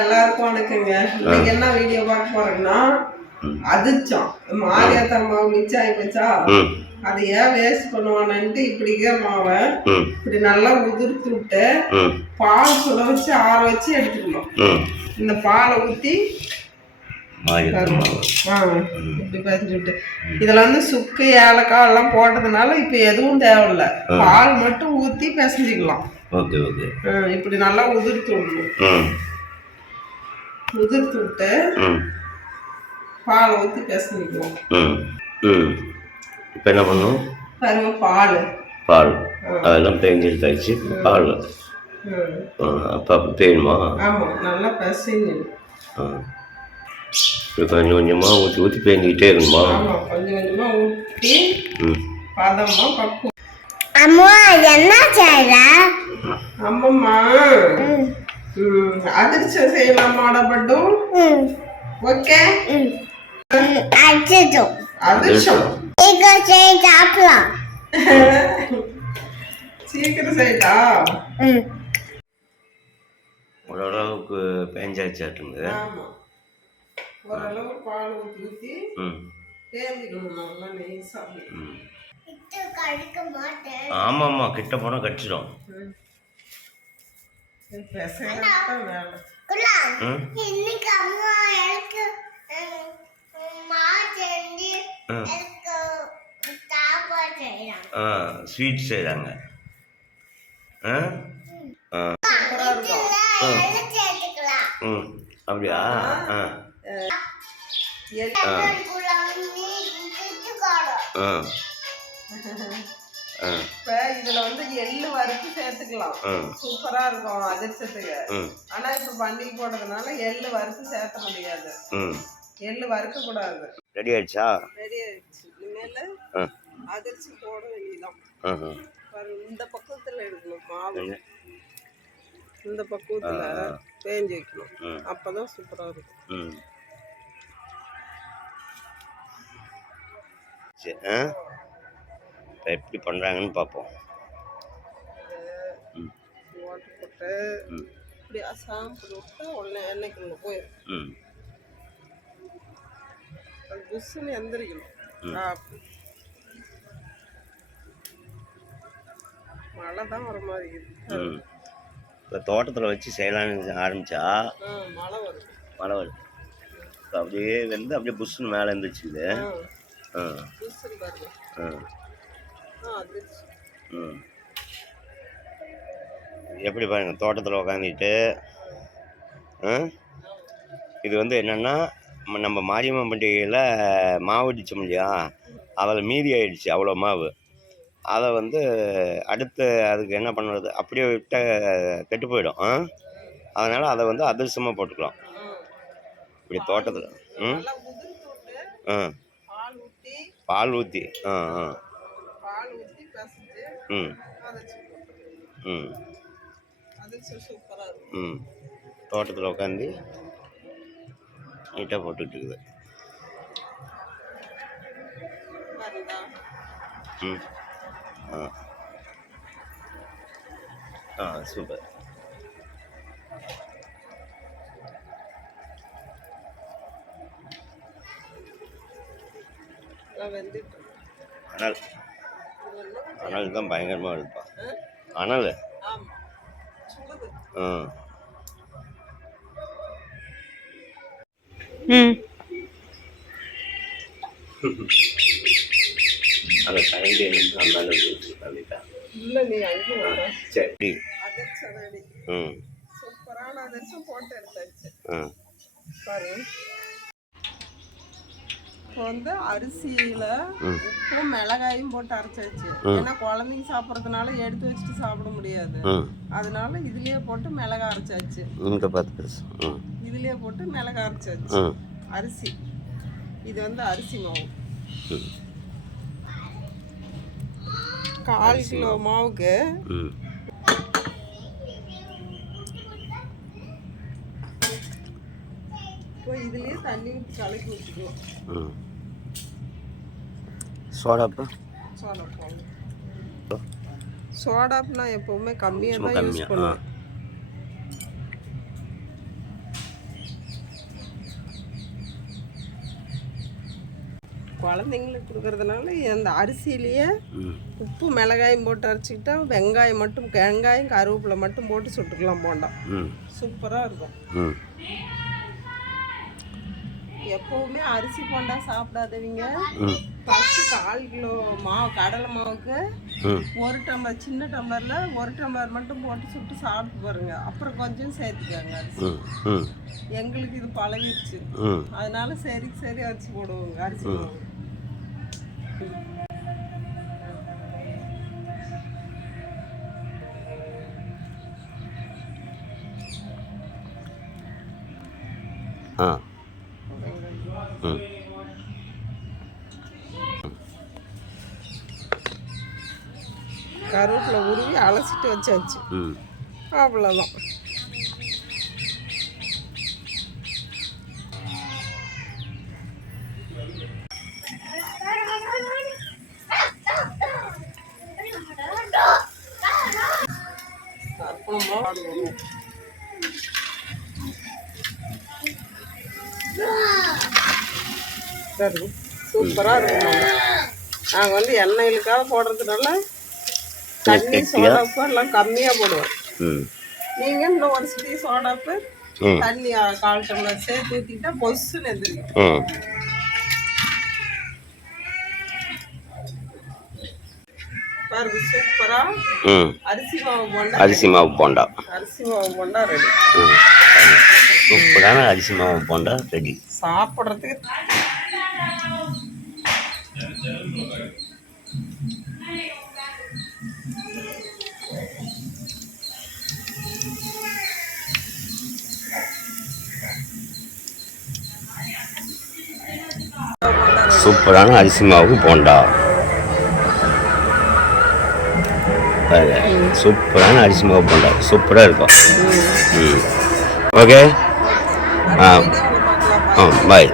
எல்லாருக்கும் வணக்கங்க. இன்னைக்கு என்ன வீடியோ பார்க்க போறோம்னா அதிர்ச்சம் மாரியாத்தா மாவு மிச்சம் ஆயிப்போச்சா, அதை ஏன் வேஸ்ட் பண்ணுவானு இப்படிக்கே மாவை இப்படி நல்லா உதிர்த்து விட்டு பால் சுட வச்சு ஆற வச்சு எடுத்துக்கணும். இந்த பாலை ஊற்றி இப்படி பதிச்சுட்டு இதுல வந்து சுக்கு ஏலக்காய் எல்லாம் போட்டதுனால இப்ப எதுவும் தேவையில்லை, பால் மட்டும் ஊற்றி பிசைஞ்சிக்கலாம். இப்படி நல்லா உதிர்த்து விடணும். உதிர்த்து விட்டு பாலை ஊற்றி பிசைஞ்சிக்கலாம். இப்போ என்ன பண்ணும் பாருங்க, பால் பால் அதெல்லாம் தேஞ்சிருக்காச்சு. பால் அப்போ தேணுமா? ஆமாம், நல்லா பிசைஞ்சு கொஞ்சம் கொஞ்சமாக ஊற்றி ஊற்றி பேஞ்சிக்கிட்டே இருக்கணுமா? ஆமாம், கொஞ்சம் கொஞ்சமாக ஊற்றி பதமாக பக்குவம். அம்மா என்ன செய்யற? அம்மம்மா அதிர்ச்சி செய்யலாமாட பட்டும். ஓகே, அதிர்ச்சம் அதிர்ச்சம் சாப்பிடலாம். சீக்கிரம் செய்யட்டா? ஓரளவுக்கு பேஞ்சாச்சாட்டுங்க. ஆமாம், ஓரளவு பால் ஊற்றி ஊற்றி பேஞ்சிக்கணும் நல்லா நெய்ஸாக. ஆமாம்மா, கிட்ட போனால் கடிச்சிடும். ஸ்வீட் செய்கிறாங்க. அப்படியா? இப்ப இதுல வந்து எள்ளு வறுத்து சேர்த்துக்கலாம், சூப்பரா இருக்கும் அதிர்ச்சத்துக்கு. ஆனா இப்ப பண்டிகை போடுறதுனால எள்ளு வறுத்து சேர்த்த முடியாது, எள்ளு வறுக்க கூடாது. ரெடி ஆயிடுச்சா? ரெடி ஆயிடுச்சு. இனிமேல அதிர்ச்சி போட வேண்டியதான். இந்த பக்குவத்துல எடுக்கணும் மாவு, இந்த பக்குவத்துல பேஞ்சு வைக்கணும், அப்பதான் சூப்பரா இருக்கும். எப்படி பண்ணுறாங்கன்னு பார்ப்போம். ஓட்டு போட்டு இப்படி சாம்பிள் விட்டு உடனே எண்ணெய்க்குள்ள போயிடும். அது புஷ்ஷுன்னு எந்திரிக்கணும். மழை தான் வர மாதிரி இருக்குது. இப்போ தோட்டத்தில் வச்சு செய்யலான்னு ஆரம்பித்தா மழை வருது. மழை வருது. இப்போ அப்படியே வந்து அப்படியே புஷ்ஷுன்னு மேலே எழுந்திரிச்சுக்குது. எப்படி பாருங்க, தோட்டத்தில் உக்காந்துட்டு இது வந்து என்னென்னா, நம்ம மாரியம்மன் பண்டிகையில் மாவு அடித்தோம் இல்லையா, அதில் மீதி ஆயிடுச்சு அவ்வளோ மாவு. அதை வந்து அடுத்து அதுக்கு என்ன பண்ணுறது, அப்படியே விட்ட கெட்டு போயிடும். அதனால் அதை வந்து அதிர்ஷ்டமாக போட்டுக்கலாம் இப்படி தோட்டத்தில். பால் ஊற்றி தோட்டத்தில் உட்காந்து நீட்டாக போட்டுட்டு இருக்குது. சூப்பர். அனல் அனல் தான் பயங்கரமாக இருக்குப்பா. அனல் அந்த கரண்டி அந்த அளவுக்கு தள்ளிட்டா. சரி, சூப்பரான அதிர்ச்சம் போட்டு எடுத்தாச்சு. இப்போ வந்து அரிசியில உப்பும் மிளகாயும் போட்டு அரைச்சாச்சு. ஏன்னா குழந்தைங்க சாப்பிட்றதுனால எடுத்து வச்சுட்டு சாப்பிட முடியாது, அதனால இதுலயே போட்டு மிளகாய் அரைச்சாச்சு. இதுலயே போட்டு மிளகாய் அரைச்சாச்சு. அரிசி இது வந்து அரிசி மாவு. 1/4 கிலோ மாவுக்கு இதுலயே தண்ணி ஊற்றி கலக்கி ஊற்றிக்குவோம். சோடாப்பு சோடாப்புனா எப்பவுமே கம்மியாக தான் யூஸ் பண்ணுவேன். குழந்தைங்களுக்கு கொடுக்கறதுனால அந்த அரிசியிலேயே ம் உப்பு மிளகாயும் போட்டு அரைச்சிக்கிட்டா வெங்காயம் கருவேப்பிலை மட்டும் போட்டு சுட்டுக்கலாம் போண்டா. ம் சூப்பராக இருக்கும். ம் எப்போவுமே அரிசி போண்டா சாப்பிடாதவங்க ம் ஃபஸ்ட்டு 1/4 கிலோ மாவு கடலை மாவுக்கு ம் 1 டம்ளர் சின்ன டம்ளரில் 1 டம்ளர் மட்டும் போட்டு சுட்டு சாப்பிட்டு பாருங்க. அப்புறம் கொஞ்சம் சேர்த்துக்காங்க அரிசி. ம் ம் எங்களுக்கு இது பழகிடுச்சு, ம் அதனால சரி அரிசி போடுவோங்க. அரிசி மாவு ஆ ம் கருவேப்பிலை உருவி அலசிட்டு வச்சாச்சு. ம் அவ்வளோதான். சூப்பராக இருக்கும். நாங்கள் வந்து எண்ணெயிலுக்காக போடுறதுனால தண்ணி சோடாப்பு எல்லாம் கம்மியாக போடுவோம். ம் நீங்கள் இன்னும் ஒரு சிட்டி சோடாப்பு ம் தண்ணி 1/4 டம்ளர் சேர்த்து ஊற்றிட்டா பொஸ்ஸுன்னு எதிர்க்கும். ம் பாருங்க சூப்பராக ம் அரிசி மாவு போண்டா. அரிசி மாவு போண்டா. அரிசி மாவு போண்டா ரெடி. ம் சூப்பரான அரிசி மாவு போண்டா ரெடி. சாப்பிட்றதுக்கு சூப்பரான அரிசி மாவு போண்டா. சூப்பரான அரிசி மாவு போண்டா சூப்பராக இருக்கும். ம் ஓகே. ஆ ஆ பாய்.